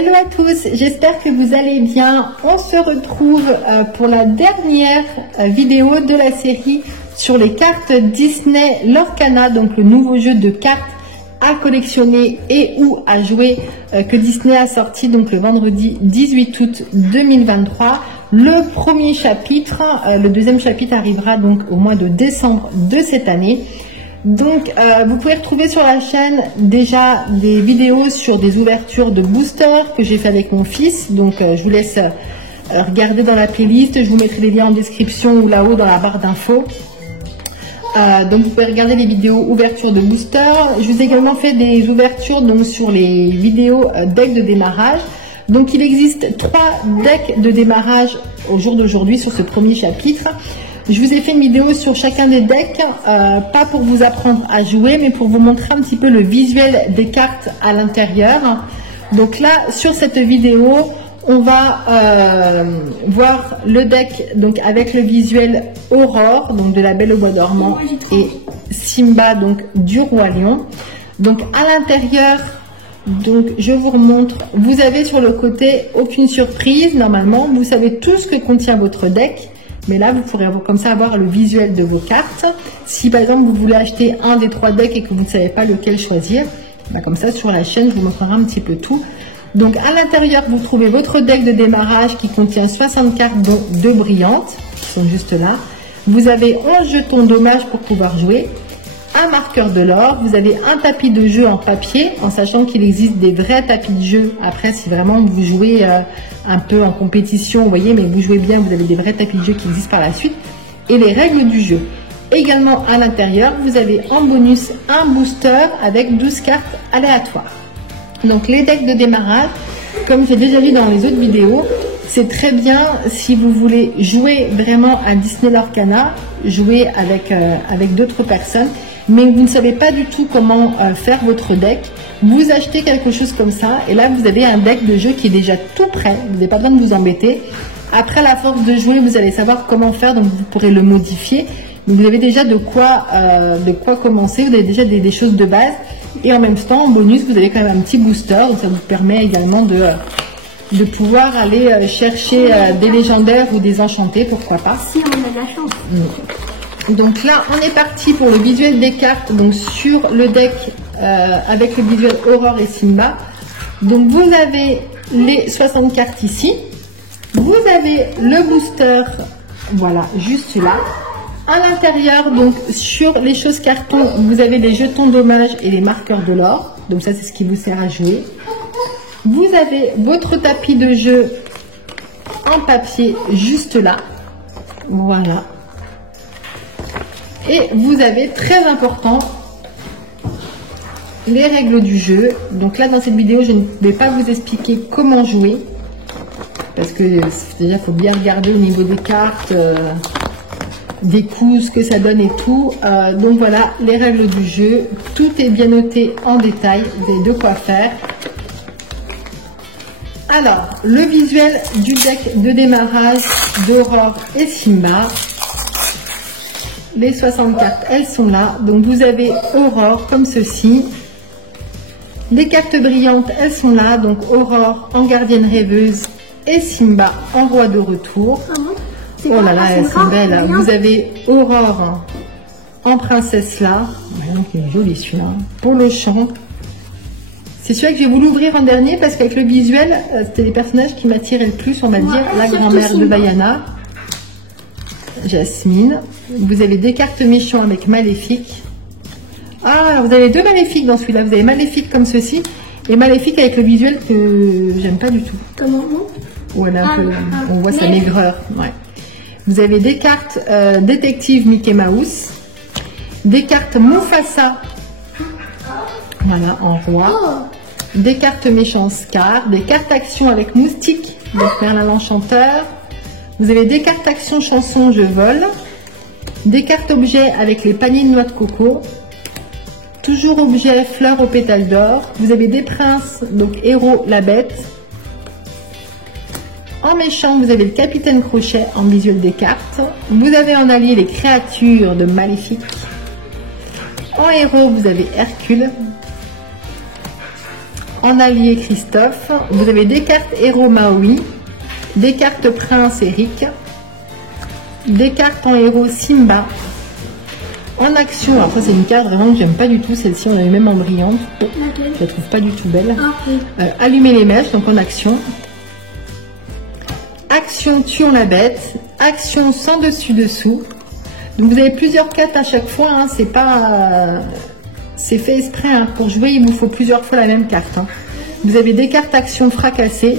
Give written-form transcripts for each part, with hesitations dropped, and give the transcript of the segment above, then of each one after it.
Hello à tous, j'espère que vous allez bien. On se retrouve pour la dernière vidéo de la série sur les cartes Disney Lorcana, donc le nouveau jeu de cartes à collectionner et ou à jouer que Disney a sorti donc le vendredi 18 août 2023. Le premier chapitre, le deuxième chapitre arrivera donc au mois de décembre de cette année. Donc vous pouvez retrouver sur la chaîne déjà des vidéos sur des ouvertures de boosters que j'ai fait avec mon fils. Donc je vous laisse regarder dans la playlist, je vous mettrai les liens en description ou là-haut dans la barre d'infos. Donc vous pouvez regarder les vidéos ouverture de boosters. Je vous ai également fait des ouvertures donc sur les vidéos decks de démarrage. Donc il existe 3 decks de démarrage au jour d'aujourd'hui sur ce premier chapitre. Je vous ai fait une vidéo sur chacun des decks, pas pour vous apprendre à jouer, mais pour vous montrer un petit peu le visuel des cartes à l'intérieur. Donc là, sur cette vidéo, on va voir le deck donc avec le visuel Aurore, donc de la Belle au Bois dormant, et Simba, donc du Roi Lion. Donc à l'intérieur, donc je vous remontre, vous avez sur le côté aucune surprise, normalement, vous savez tout ce que contient votre deck. Mais là, vous pourrez comme ça avoir le visuel de vos cartes. Si par exemple, vous voulez acheter un des 3 decks et que vous ne savez pas lequel choisir, bah comme ça, sur la chaîne, je vous montrerai un petit peu tout. Donc, à l'intérieur, vous trouvez votre deck de démarrage qui contient 60 cartes, dont 2 brillantes, qui sont juste là. Vous avez 11 jetons dommages pour pouvoir jouer. Un marqueur de l'or. Vous avez un tapis de jeu en papier, en sachant qu'il existe des vrais tapis de jeu. Après, si vraiment vous jouez un peu en compétition, vous voyez, mais vous jouez bien, vous avez des vrais tapis de jeu qui existent par la suite. Et les règles du jeu. Également à l'intérieur, vous avez en bonus un booster avec 12 cartes aléatoires. Donc les decks de démarrage, comme j'ai déjà vu dans les autres vidéos, c'est très bien si vous voulez jouer vraiment à Disney Lorcana, jouer avec d'autres personnes, mais vous ne savez pas du tout comment faire votre deck. Vous achetez quelque chose comme ça et là vous avez un deck de jeu qui est déjà tout prêt, vous n'avez pas besoin de vous embêter. Après, la force de jouer, vous allez savoir comment faire, donc vous pourrez le modifier. Mais vous avez déjà de quoi commencer, vous avez déjà des choses de base. Et en même temps, en bonus, vous avez quand même un petit booster, donc ça vous permet également de pouvoir aller chercher des légendaires ou des enchantés, pourquoi pas. Si on a de la chance. Donc là, on est parti pour le visuel des cartes, donc sur le deck avec le visuel Aurore et Simba. Donc vous avez les 60 cartes ici. Vous avez le booster, voilà, juste là. À l'intérieur, donc sur les choses carton, vous avez les jetons dommages et les marqueurs de l'or. Donc ça, c'est ce qui vous sert à jouer. Vous avez votre tapis de jeu en papier juste là. Voilà. Et vous avez, très important, les règles du jeu. Donc là, dans cette vidéo, je ne vais pas vous expliquer comment jouer. Parce que déjà, il faut bien regarder au niveau des cartes, des coups, ce que ça donne et tout. Donc voilà, les règles du jeu. Tout est bien noté en détail. Vous avez de quoi faire. Alors, le visuel du deck de démarrage d'Aurore et Simba. Les 60 cartes, elles sont là. Donc vous avez Aurore comme ceci. Les cartes brillantes, elles sont là. Donc Aurore en gardienne rêveuse et Simba en roi de retour. Oh là là, elles sont belles. Vous avez Aurore en princesse là. Il est joli celui-là. Pour le chant. C'est celui que j'ai voulu ouvrir en dernier parce qu'avec le visuel, c'était les personnages qui m'attiraient le plus, on va dire. La grand-mère de Bayana. Jasmine. Vous avez des cartes méchants avec Maléfique. Ah, vous avez 2 Maléfiques dans celui-là. Vous avez Maléfique comme ceci et Maléfique avec le visuel que j'aime pas du tout. Comment vous? Voilà, on voit sa maigreur. Ouais. Vous avez des cartes détective Mickey Mouse, des cartes Mufasa, voilà, en roi, des cartes méchants Scar, des cartes action avec Moustique, donc Merlin l'Enchanteur. Vous avez des cartes action chanson Je vole, des cartes objets avec les paniers de noix de coco, toujours objet fleurs aux pétales d'or. Vous avez des princes, donc Héros la bête. En méchant, vous avez le capitaine Crochet en visuel des cartes. Vous avez en allié les créatures de Maléfique. En héros, vous avez Hercule. en allié Christophe. Vous avez des cartes héros Maui, des cartes prince Eric, des cartes en héros Simba. En action, alors ça c'est une carte vraiment que j'aime pas du tout, celle-ci on l'avait même en brillante. Je la trouve pas du tout belle. Allumer les mèches, donc en action. Action tuons la bête, action sans dessus-dessous. Donc vous avez plusieurs cartes à chaque fois, hein. C'est pas... c'est fait exprès, hein. Pour jouer il vous faut plusieurs fois la même carte. Hein. Vous avez des cartes action fracassées.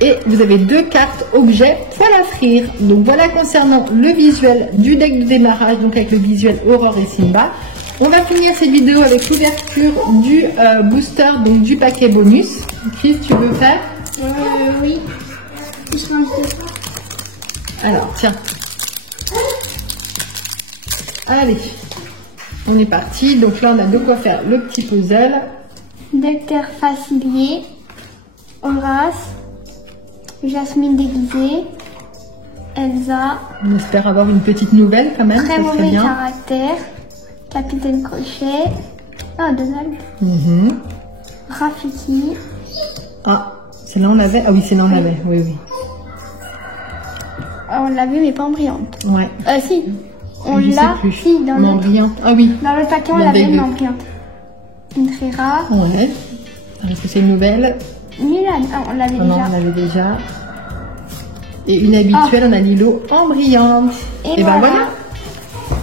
Et vous avez 2 cartes objets poil à frire. Donc voilà concernant le visuel du deck de démarrage, donc avec le visuel Aurore et Simba. On va finir cette vidéo avec l'ouverture du booster, donc du paquet bonus. Chris, tu veux faire? Oui. Alors, tiens. Allez, on est parti. Donc là, on a de quoi faire le petit puzzle. Docteur Facilier, Horace, Jasmine déguisée, Elsa. On espère avoir une petite nouvelle quand même. Très mauvais caractère, Capitaine Crochet, Donald, Rafiki. Ah, c'est là on avait. Ah oui, c'est là on avait. Oui, oui. On l'a vu mais pas en brillante. Ouais. Si. On l'a. Si, dans en brillante. Ah oui. Dans le paquet, on l'avait mais en brillante. Une très rare. Ouais. Est-ce que c'est une nouvelle? Milan, on l'avait déjà. Non, on l'avait déjà. Et une habituelle, on a Lilo en brillante. Et ben voilà.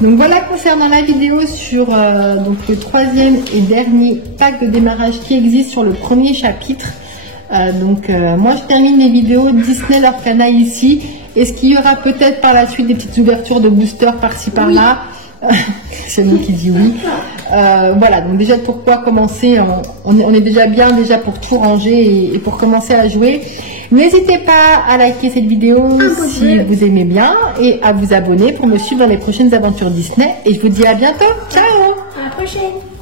Donc voilà concernant la vidéo sur donc le 3e et dernier pack de démarrage qui existe sur le premier chapitre. Moi je termine les vidéos Disney l'Orcana ici. Est-ce qu'il y aura peut-être par la suite des petites ouvertures de boosters par-ci par-là? C'est moi qui dis oui. Voilà, donc déjà pourquoi commencer, on est déjà bien pour tout ranger et pour commencer à jouer. N'hésitez pas à liker cette vidéo si vous aimez bien et à vous abonner pour me suivre dans les prochaines aventures Disney. Et je vous dis à bientôt. Ciao! À la prochaine!